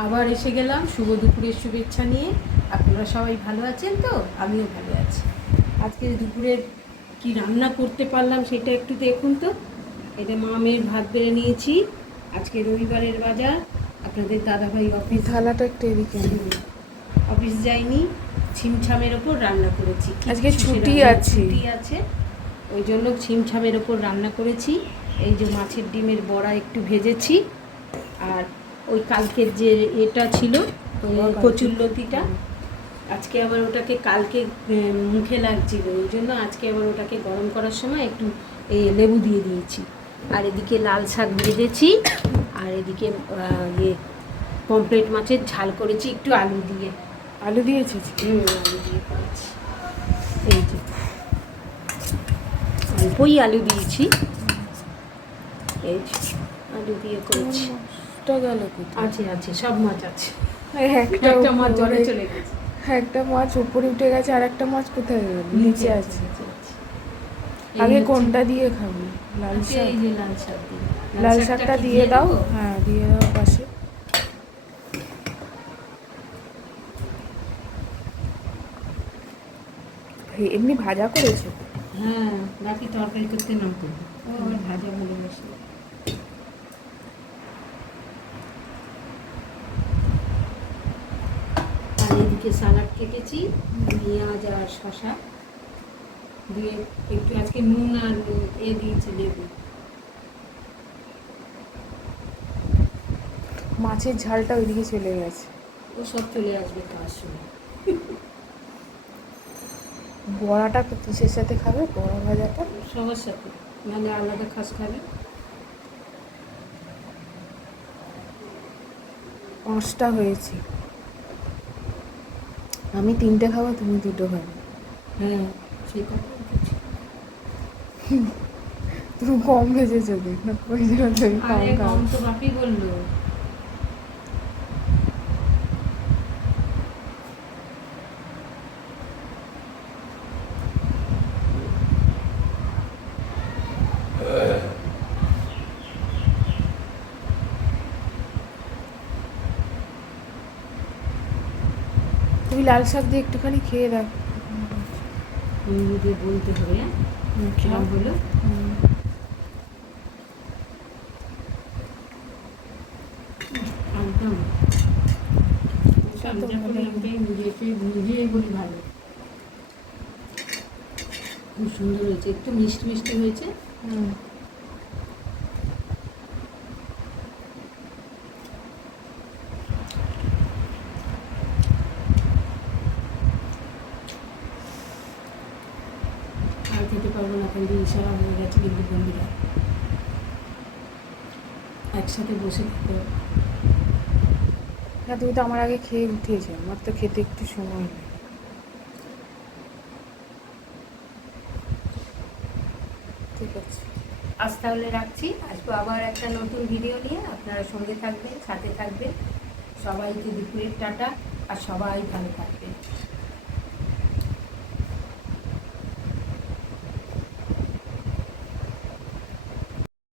আবার এসে গেলাম শুভ দুপুরের শুভেচ্ছা নিয়ে। আপনারা সবাই ভালো আছেন তো? আমিও ভালো আছি। আজকে দুপুরের কি রান্না করতে পারলাম সেটা একটু দেখুন তো। এটা মা মেয়ের ভাত বেড়ে নিয়েছি। আজকে রবিবারের বাজার। আপনাদের দাদাভাই অফিস থালাটা একটু এদিকে অফিস যায়নি, ছিমছামের ওপর রান্না করেছি। আজকে ছুটি আছে। ছুটি আছে, ওই জন্য ছিমছামের ওপর রান্না করেছি। এই যে মাছের ডিমের বড়া একটু ভেজেছি, আর ওই কালকের যে এটা ছিল কচুরলতিটা, আজকে আবার ওটাকে কালকে মুখে লাগছিল, ওই জন্য আজকে আবার ওটাকে গরম করার সময় একটু লেবু দিয়ে দিয়েছি। আর এদিকে লাল শাক ভেজেছি, আর এদিকে পমফ্রেট মাছের ঝাল করেছি একটু আলু দিয়ে। আলু দিয়েছি। আলু দিয়ে করেছি। এই যে অল্পই আলু দিয়েছি, এই যে আলু দিয়ে করেছি। গেল আছে আছে, সব মাছ আছে। একটা মাছ জলে চলে গেছে। একটা মাছ উপরে উঠে গেছে, আর একটা মাছ কোথায় গেল? নিচে আছে। আগে কোনটা দিয়ে খাবি? লাল শাক। এই যে লাল শাক দিয়ে, লাল শাকটা দিয়ে দাও। হ্যাঁ, দিয়ে দাও পাশে। এমনি ভাজা করেছো? হ্যাঁ, বাকি তরকারি করতে না করবো, আবার ভাজা ভালো বসে। আর এদিকে সালাড কেটেছি, পেঁয়াজ আর শশা দিয়ে একটু আজকে নুন আর দিয়েছি লেবু। মাছের ঝালটা ওইদিকে চলে গেছে। ও সব চলে আসবে খাওয়ার সময়। বড়াটা কিসের সাথে খাবে? বড়া ভাজাটা সবার সাথে, নাহলে আলাদা খাস খাবে। পাঁচটা হয়েছে, আমি তিনটে খাবো, তুমি দুটো খাবে। হ্যাঁ, সেই কথা বলছি। তুমি কম ভেজেছো দেখ না, ওই জন্য তুমি কম আরে খাও। কম তো বাপি বললো। তুমি লাল শাক দিয়ে একটুখানি খেয়ে দাও। দিয়ে বলতে হবে, কেমন হলো। একদম নিজেই বলি ভালো, খুব সুন্দর হয়েছে, একটু মিষ্টি মিষ্টি হয়েছে। আর খেতে পারবো না, কিন্তু ইশারা হয়ে গেছে কিন্তু বন্ধুরা, একসাথে বসে খেতে হবে। হ্যাঁ, তুমি তো আমার আগে খেয়ে উঠিয়েছো, আমার তো খেতে একটু সময় লাগে। ঠিক আছে, আজ তাহলে রাখছি, আসবো আবার একটা নতুন ভিডিও নিয়ে। আপনারা সঙ্গে থাকবেন, সাথে থাকবেন। সবাইকে দুপুরের টাটা, আর সবাই ভালো থাকবেন।